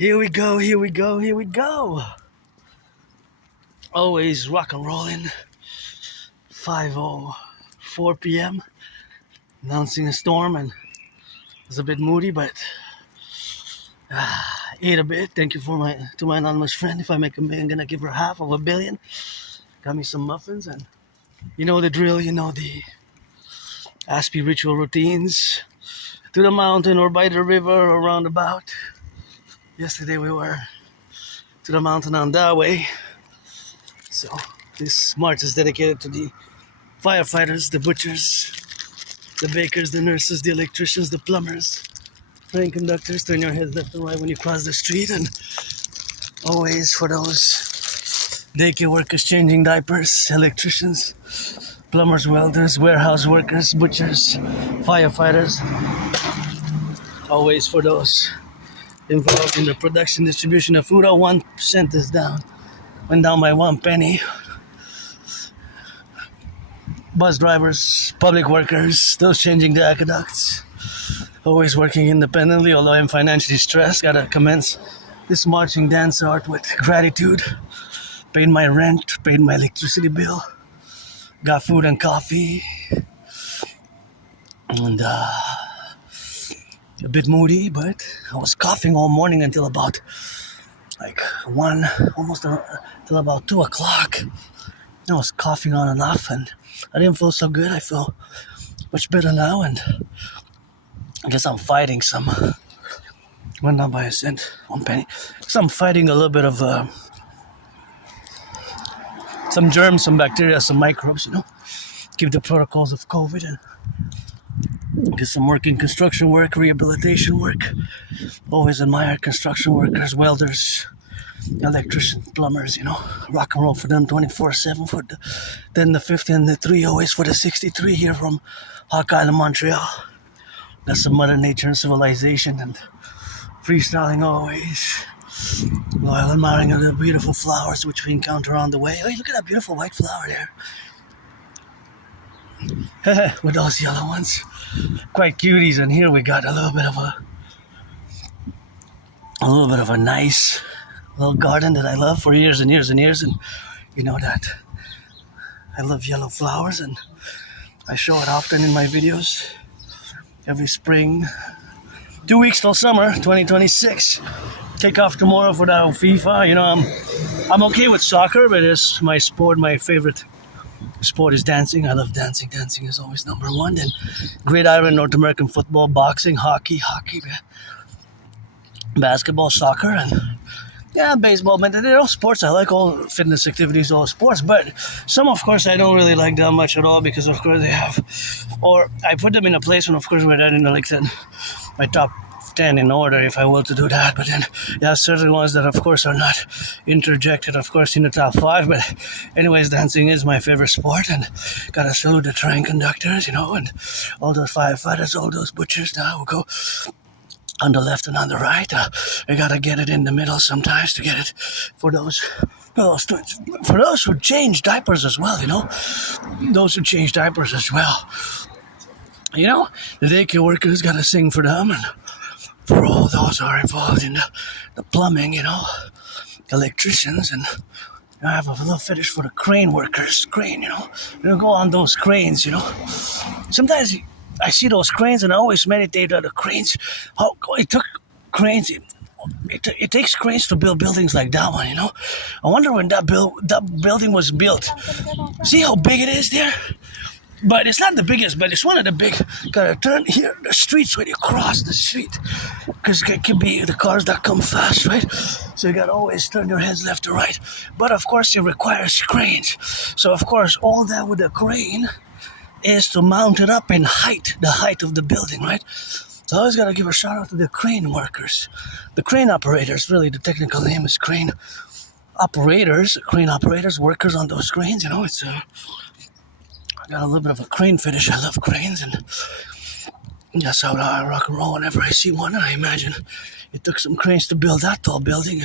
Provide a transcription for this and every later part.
Here we go, here we go, here we go. Always rock and rolling. 5:04 p.m. Announcing a storm, and it's a bit moody, but ate a bit. Thank you to my anonymous friend. If I make $1 million, gonna give her half of $1 billion. Got me some muffins, and you know the drill. You know the Aspiesque ritual routines. To the mountain or by the river or roundabout. Yesterday we were to the mountain on that way. So this march is dedicated to the firefighters, the butchers, the bakers, the nurses, the electricians, the plumbers, train conductors. Turn your head left and right when you cross the street, and always for those daycare workers changing diapers, electricians, plumbers, welders, warehouse workers, butchers, firefighters. Always for those involved in the production, distribution of food. 1% is down. Went down by 1 penny. Bus drivers, public workers, those changing the aqueducts. Always working independently, although I'm financially stressed. Gotta commence this marching dance art with gratitude. Paid my rent, paid my electricity bill. Got food and coffee. And a bit moody, but I was coughing all morning until about 1, almost till about 2 o'clock. I was coughing on and off, and I didn't feel so good. I feel much better now, and I guess I'm fighting some. Went down by a cent, 1 penny. Because I'm fighting a little bit of some germs, some bacteria, some microbes, Keep the protocols of COVID and do some work in construction work, rehabilitation work. Always admire construction workers, welders, electricians, plumbers, Rock and roll for them 24/7 for the 10, the 50, and the 3. Always for the 63 here from Hawk Island, Montreal. That's some Mother Nature and civilization, and freestyling always. While admiring the beautiful flowers which we encounter on the way. Hey, look at that beautiful white flower there. With those yellow ones. Quite cuties, and here we got a little bit of a nice little garden that I love for years and years and years, and you know that I love yellow flowers, and I show it often in my videos. Every spring. 2 weeks till summer 2026. Take off tomorrow for that FIFA. I'm okay with soccer, but it's my sport. My favorite sport is dancing. I love dancing. Dancing is always number one. Then gridiron, North American football, boxing, hockey, basketball, soccer, and baseball. But they're all sports. I like all fitness activities, all sports. But some, of course, I don't really like that much at all because, of course, they have, or I put them in a place when, of course, we're not in my top 10 in order, if I will to do that. But then you have certain ones that, of course, are not interjected, of course, in the top 5. But anyways, dancing is my favorite sport, and gotta salute the train conductors, and all those firefighters, all those butchers now will go on the left and on the right. I gotta get it in the middle sometimes to get it for those who change diapers as well, those who change diapers as well. The daycare workers gotta sing for them, and for all those who are involved in the plumbing, electricians, and I have a little fetish for the crane workers. Crane, go on those cranes, Sometimes I see those cranes and I always meditate on the cranes. How it took cranes. It takes cranes to build buildings like that one, I wonder when that building was built. See how big it is there? But it's not the biggest, but it's one of the big. Gotta turn here, the streets when you cross the street. Because it could be the cars that come fast, right? So you gotta always turn your heads left to right. But of course, it requires cranes. So of course, all that with a crane is to mount it up in height, the height of the building, right? So I always gotta give a shout out to the crane workers. The crane operators, really, the technical name is crane operators, workers on those cranes, it's I got a little bit of a crane fetish. I love cranes, and that's how I rock and roll whenever I see one. And I imagine it took some cranes to build that tall building,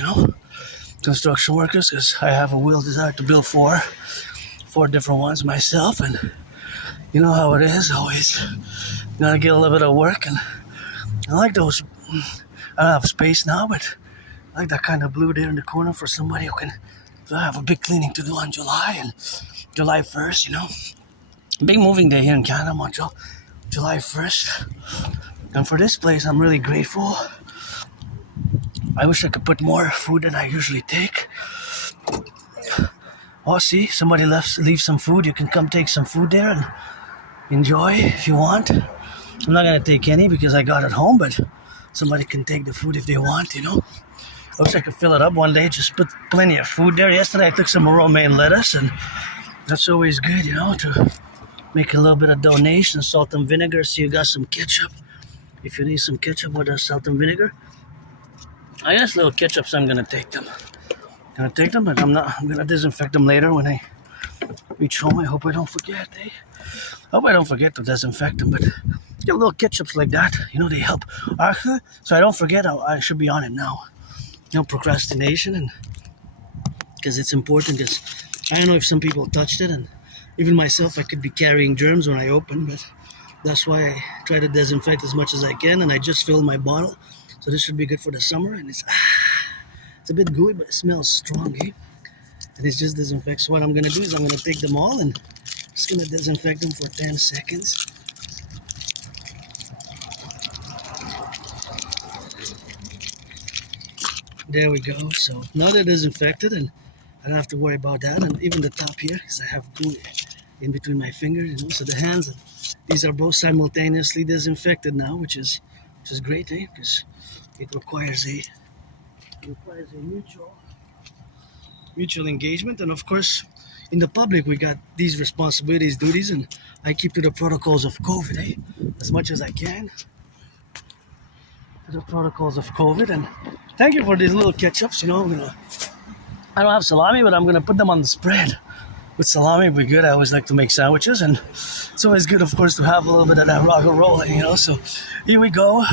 Construction workers, because I have a real desire to build four different ones myself, and you know how it is. Always gotta get a little bit of work, and I like those. I don't have space now, but I like that kind of blue there in the corner for somebody who can have a big cleaning to do on July 1st, you know. Big moving day here in Canada, Montreal, July 1st. And for this place, I'm really grateful. I wish I could put more food than I usually take. Oh, see, somebody leave some food. You can come take some food there and enjoy if you want. I'm not going to take any because I got it home, but somebody can take the food if they want, you know. I wish I could fill it up one day, just put plenty of food there. Yesterday I took some romaine lettuce, and that's always good, you know, to make a little bit of donation. Salt and vinegar, so you got some ketchup. If you need some ketchup with salt and vinegar, I guess little ketchups, I'm going to take them. But I'm going to disinfect them later when I reach home. I hope I don't forget, eh? I hope I don't forget to disinfect them, but get little ketchups like that, you know, they help. So I don't forget, I should be on it now. You know, procrastination, and because it's important, because I don't know if some people touched it, and even myself, I could be carrying germs when I open, but that's why I try to disinfect as much as I can, and I just filled my bottle, so this should be good for the summer, and it's a bit gooey, but it smells strong, eh? And it's just disinfect. So what I'm going to do is I'm going to take them all and just going to disinfect them for 10 seconds. There we go. So now they're disinfected, and I don't have to worry about that. And even the top here, because I have glue in between my fingers, you know. So the hands, these are both simultaneously disinfected now, which is great, eh? Because it requires a mutual engagement. And of course, in the public, we got these responsibilities, duties, and I keep to the protocols of COVID, eh? As much as I can. To the protocols of COVID. And thank you for these little ketchups, you know. I don't have salami, but I'm going to put them on the spread. With salami, it'd be good. I always like to make sandwiches, and it's always good, of course, to have a little bit of that rock and roll, you know. So here we go.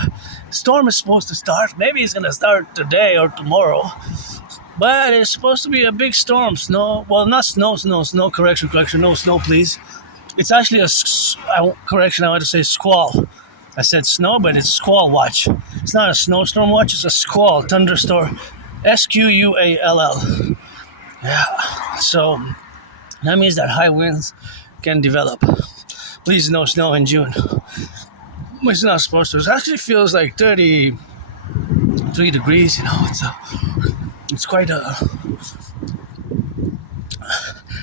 Storm is supposed to start. Maybe it's going to start today or tomorrow, but it's supposed to be a big storm. Snow, well, not snow, correction, no snow, please. It's actually correction, I want to say squall. I said snow, but it's squall watch. It's not a snowstorm watch, it's a squall, thunderstorm, SQUALL. Yeah, so that means that high winds can develop. Please, no snow in June. It's not supposed to. It actually feels like 33 degrees, you know. It's quite a...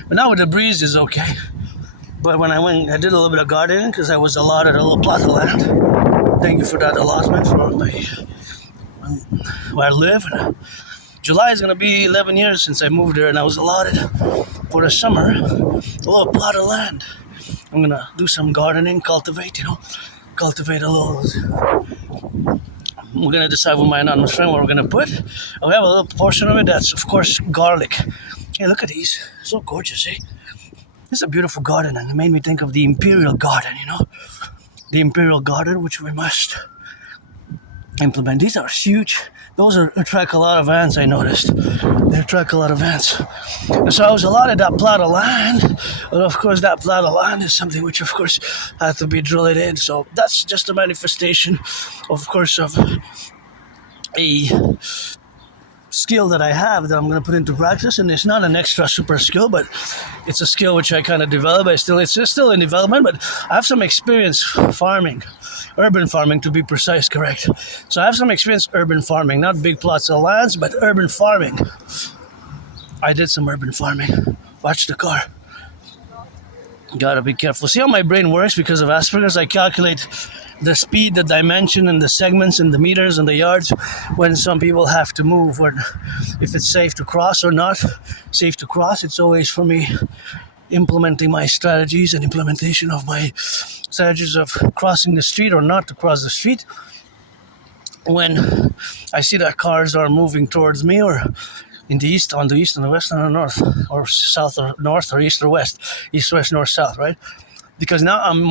But now with the breeze is okay. But when I went, I did a little bit of gardening because I was allotted a little plot of land. Thank you for that allotment for where I live. And July is going to be 11 years since I moved there, and I was allotted for the summer a little plot of land. I'm going to do some gardening, cultivate a little. We're going to decide with my anonymous friend what we're going to put. We have a little portion of it that's, of course, garlic. Hey, look at these. So gorgeous, eh? This is a beautiful garden, and it made me think of the Imperial garden, you know? The Imperial garden, which we must implement. These are huge. Those attract a lot of ants, I noticed. They attract a lot of ants. And so I was allotted that plot of land. But of course, that plot of land is something which, of course, had to be drilled in. So that's just a manifestation, of course, of a skill that I have that I'm going to put into practice. And it's not an extra super skill, but it's a skill which I kind of develop. It's still in development, but I have some experience farming. Urban farming, to be precise, correct. So I have some experience urban farming, not big plots of lands, but urban farming. I did some urban farming. Watch the car. Gotta be careful. See how my brain works because of Asperger's? I calculate the speed, the dimension, and the segments, and the meters, and the yards when some people have to move, or if it's safe to cross or not safe to cross. It's always for me implementing my strategies and implementation of my strategies of crossing the street or not to cross the street. When I see that cars are moving towards me, or on the east, and the west, and the north, or south, or north, or east, or west, west, north, south, right? Because now I'm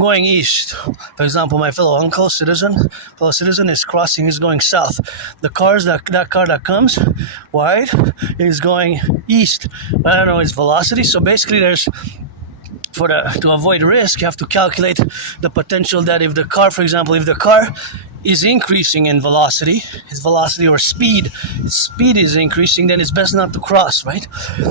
going east. For example, my fellow citizen is crossing, is going south. That car that comes wide is going east. I don't know its velocity. So basically to avoid risk, you have to calculate the potential that if the car is increasing in velocity, his velocity or speed, his speed is increasing, then it's best not to cross, right?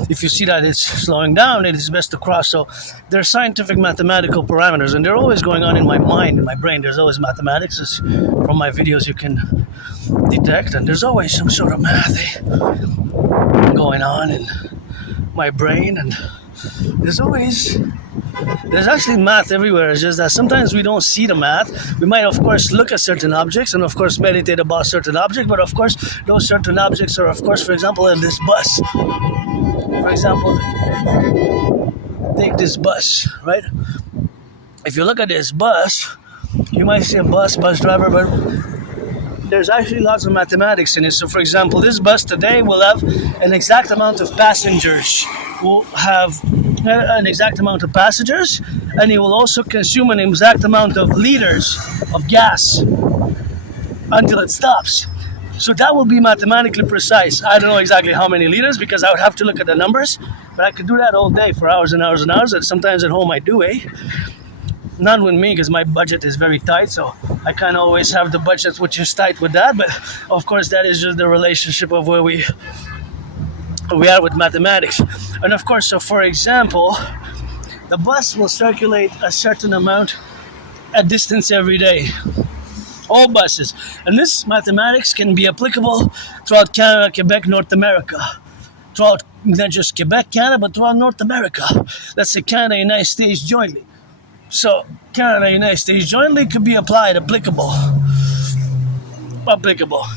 If you see that it's slowing down, it is best to cross. So there are scientific mathematical parameters, and they're always going on in my mind, in my brain. There's always mathematics. As from my videos you can detect, and there's always some sort of math going on in my brain, and there's actually math everywhere. It's just that sometimes we don't see the math. We might, of course, look at certain objects and, of course, meditate about certain objects. But, of course, those certain objects are, of course, for example, in this bus. For example, take this bus, right? If you look at this bus, you might see a bus driver, but there's actually lots of mathematics in it. So, for example, this bus today will have an exact amount of passengers. Will have an exact amount of passengers, and it will also consume an exact amount of liters of gas until it stops. So that will be mathematically precise. I don't know exactly how many liters because I would have to look at the numbers, but I could do that all day for hours and hours and hours. And sometimes at home I do, Not with me because my budget is very tight, so I kind of always have the budget which is tight with that. But of course, that is just the relationship of where we are with mathematics. And of course, so for example, the bus will circulate a certain amount at distance every day. All buses. And this mathematics can be applicable throughout Canada, Quebec, North America. Throughout not just Quebec, Canada, but throughout North America. Let's say Canada, United States jointly. So Canada, United States jointly could be applicable.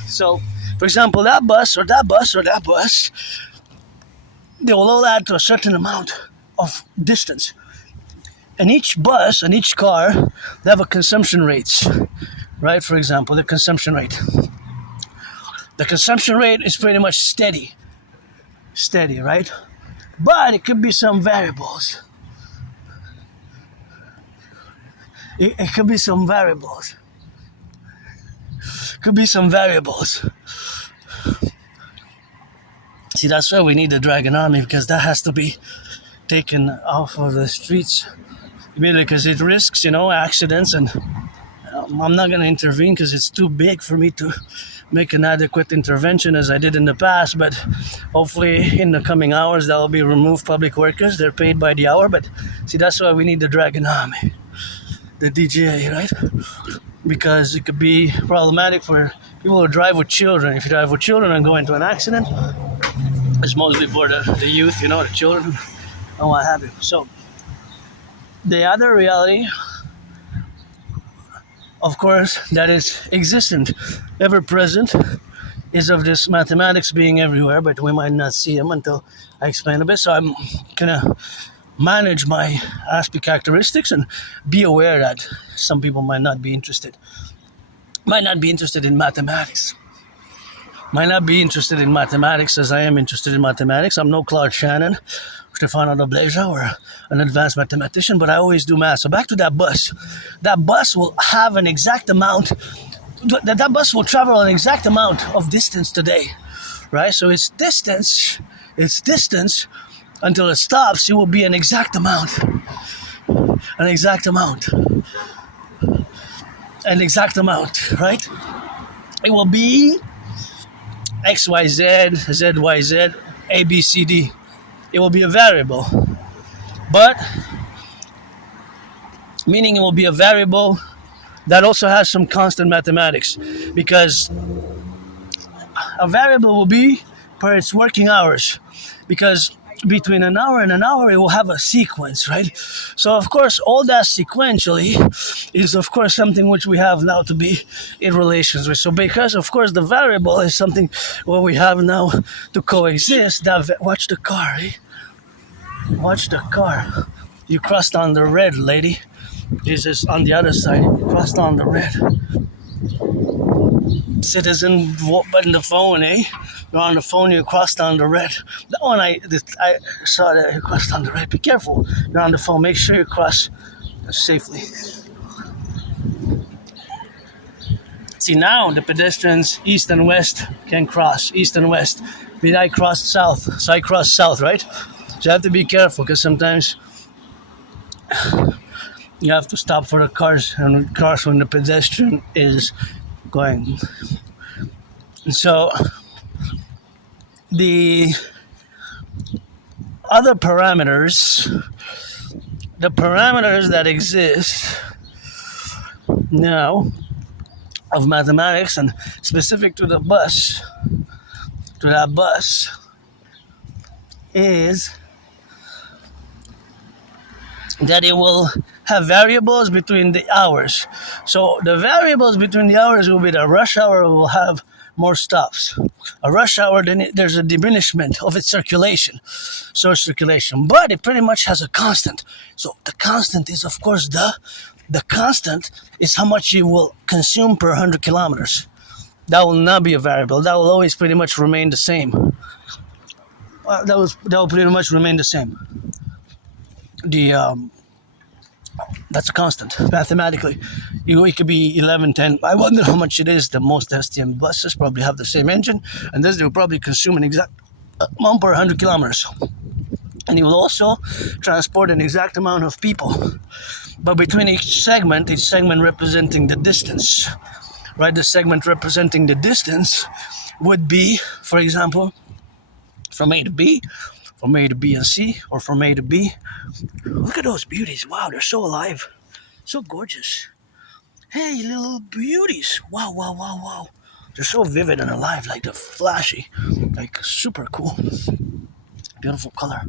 So, for example, that bus or that bus or that bus, they will all add to a certain amount of distance. And each bus and each car, they have a consumption rates, right? For example, the consumption rate. The consumption rate is pretty much steady, right? But it could be some variables. It could be some variables. See, that's why we need the Dragon Army, because that has to be taken off of the streets immediately, because it risks, accidents, and I'm not going to intervene because it's too big for me to make an adequate intervention as I did in the past, but hopefully in the coming hours that will be removed public workers. They're paid by the hour, but see, that's why we need the Dragon Army, the DGA, right? Because it could be problematic for people who drive with children. If you drive with children and go into an accident, it's mostly for the youth, the children, and what have you. So, the other reality, of course, that is existent, ever present, is of this mathematics being everywhere, but we might not see them until I explain a bit. So I'm gonna manage my Aspiesque characteristics and be aware that some people might not be interested in mathematics. Might not be interested in mathematics as I am interested in mathematics. I'm no Claude Shannon, Stefano da Blasia, or an advanced mathematician, but I always do math. So back to that bus. That bus will have an exact amount, that bus will travel an exact amount of distance today, right? So its distance, until it stops, it will be an exact amount, right? It will be XYZ, ZYZ, ABCD. It will be a variable, but meaning it will be a variable that also has some constant mathematics, because a variable will be per its working hours, because between an hour and an hour it will have a sequence, right? So of course all that sequentially is of course something which we have now to be in relations with. So because of course the variable is something what we have now to coexist. Watch the car, watch the car. You crossed on the red, lady. This is on the other side. You crossed on the red. Citizen, but on the phone, You're on the phone, you crossed on the red. That one, I saw that you crossed on the red. Be careful. You're on the phone. Make sure you cross safely. See, now the pedestrians east and west can cross. East and west. But I crossed south. So I crossed south, right? So you have to be careful, because sometimes you have to stop for the cars, and cars when the pedestrian is going. So the other parameters, the parameters that exist now of mathematics and specific to the bus, to that bus, is that it will have variables between the hours. So the variables between the hours will be the rush hour will have more stops. A rush hour, then there's a diminishment of its circulation, source circulation, but it pretty much has a constant. So the constant is, of course, the constant is how much you will consume per 100 kilometers. That will not be a variable. That will always pretty much remain the same. That will pretty much remain the same. That's a constant mathematically. It could be 11, 10. I wonder how much it is. The most STM buses probably have the same engine, and this will probably consume an exact amount per 100 kilometers. And it will also transport an exact amount of people. But between each segment representing the distance, right? The segment representing the distance would be, for example, from A to B, from A to B and C, or from A to B. Look at those beauties. Wow, they're so alive. So gorgeous. Hey, little beauties. Wow, wow, wow, wow. They're so vivid and alive, like they're flashy. Like super cool. Beautiful color.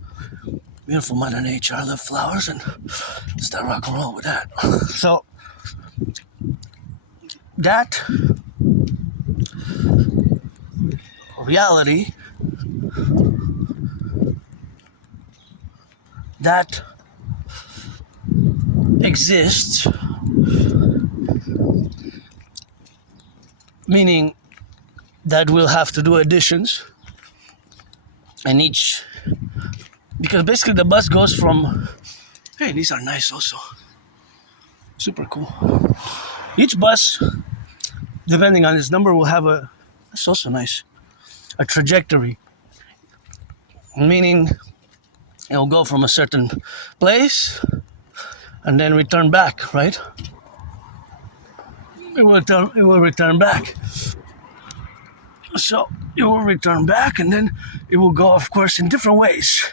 Beautiful Mother Nature. I love flowers and start rock and roll with that. So, that reality that exists, meaning that we'll have to do additions, and each, because basically the bus goes from, hey, these are nice also, super cool. Each bus, depending on its number, will have that's also nice, a trajectory, meaning it will go from a certain place and then return back, right? It will return back. So it will return back, and then it will go, of course, in different ways.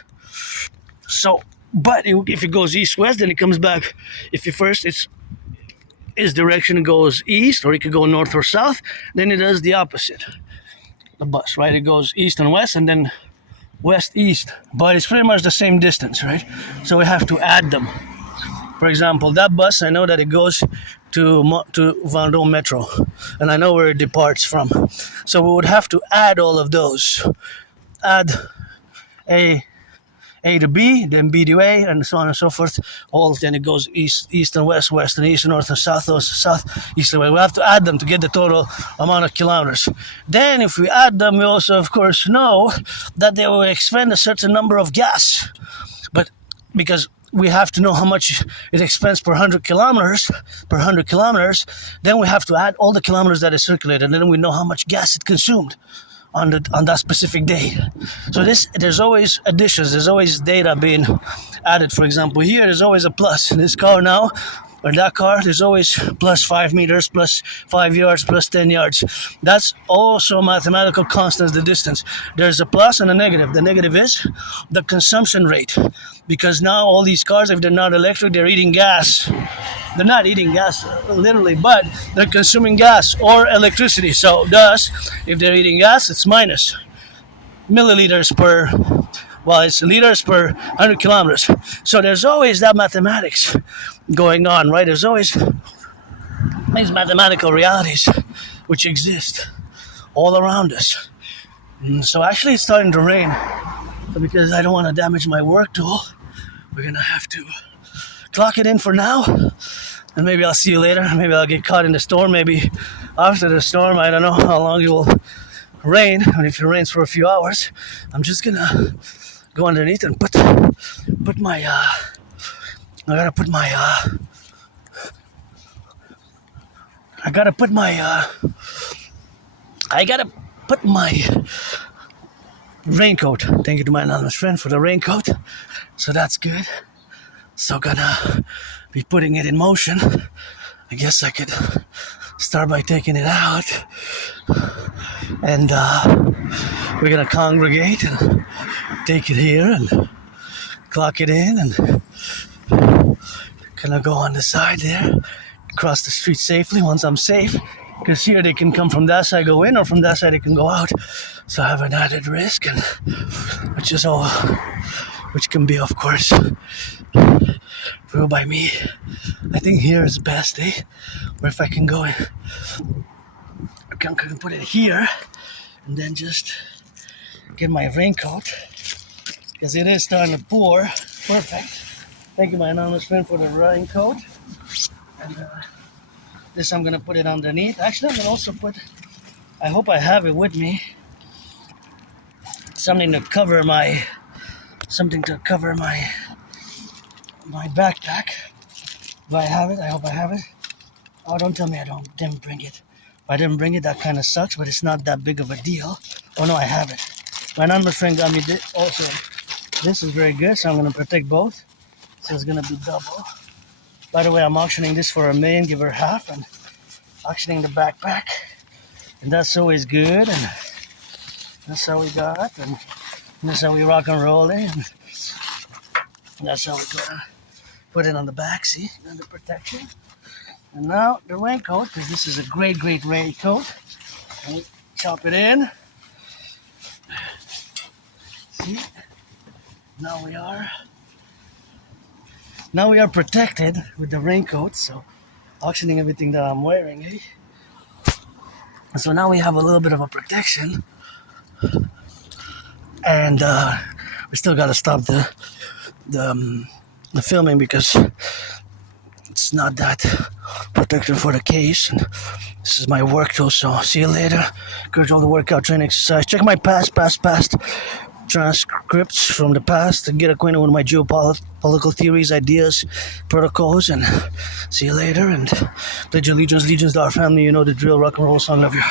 So, but if it goes east-west, then it comes back. If its direction goes east, or it could go north or south, then it does the opposite. The bus, right? It goes east and west, and then west-east, but it's pretty much the same distance, right? So we have to add them. For example, that bus, I know that it goes to Vendôme Metro, and I know where it departs from. So we would have to add all of those. Add A to B, then B to A, and so on and so forth. Then it goes east and west, west and east, and north and south, south, east and west. We have to add them to get the total amount of kilometers. Then if we add them, we also, of course, know that they will expend a certain number of gas. But because we have to know how much it expends per 100 kilometers, then we have to add all the kilometers that it circulated, and then we know how much gas it consumed on that specific day. So there's always additions, there's always data being added. For example, here there's always a plus. In this car now, or that car, there's always plus 5 meters, plus 5 yards, plus 10 yards. That's also mathematical constants, the distance. There's a plus and a negative. The negative is the consumption rate. Because now all these cars, if they're not electric, they're eating gas. They're not eating gas literally, but they're consuming gas or electricity. So thus, if they're eating gas, it's minus milliliters per, it's liters per 100 kilometers. So there's always that mathematics going on, right? There's always these mathematical realities which exist all around us. So actually it's starting to rain. But because I don't want to damage my work tool, we're going to have to clock it in for now. And maybe I'll see you later. Maybe I'll get caught in the storm. Maybe after the storm, I don't know how long it will rain. And if it rains for a few hours, I'm just going to go underneath and put my I gotta put my raincoat. Thank you to my anonymous friend for the raincoat. So that's good. So gonna be putting it in motion. I guess I could start by taking it out, and we're gonna congregate and take it here and clock it in, and gonna go on the side there, cross the street safely once I'm safe, because here they can come from that side, go in, or from that side they can go out, so I have an added risk, and which can be, of course, ruled by me. I think here is best, or if I can go in, I can put it here, and then just get my raincoat, because it is starting to pour. Perfect. Thank you, my anonymous friend, for the raincoat. And this I'm gonna put it underneath. Actually, I'm gonna also put, I hope I have it with me, something to cover my backpack. Do I have it? I hope I have it. Oh, don't tell me I didn't bring it. If I didn't bring it, that kind of sucks, but it's not that big of a deal. Oh no, I have it. My anonymous friend got me this also. This is very good, so I'm gonna protect both. So it's gonna be double. By the way, I'm auctioning this for $1 million, give her half, and auctioning the backpack. And that's always good, and that's how we got, and that's how we rock and roll it, and that's how we gonna put it on the back, see, under protection. And now the raincoat, because this is a great, great raincoat. And we chop it in. See, now we are protected with the raincoat, so auctioning everything that I'm wearing, And so now we have a little bit of a protection, and we still got to stop the filming because it's not that protected for the case. And this is my work tool, so see you later. Encourage all the workout, training, exercise. Check my past transcripts from the past and get acquainted with my geopolitical theories, ideas, protocols, and see you later. And pledge allegiance to our family. You know the drill. Rock and roll song of you.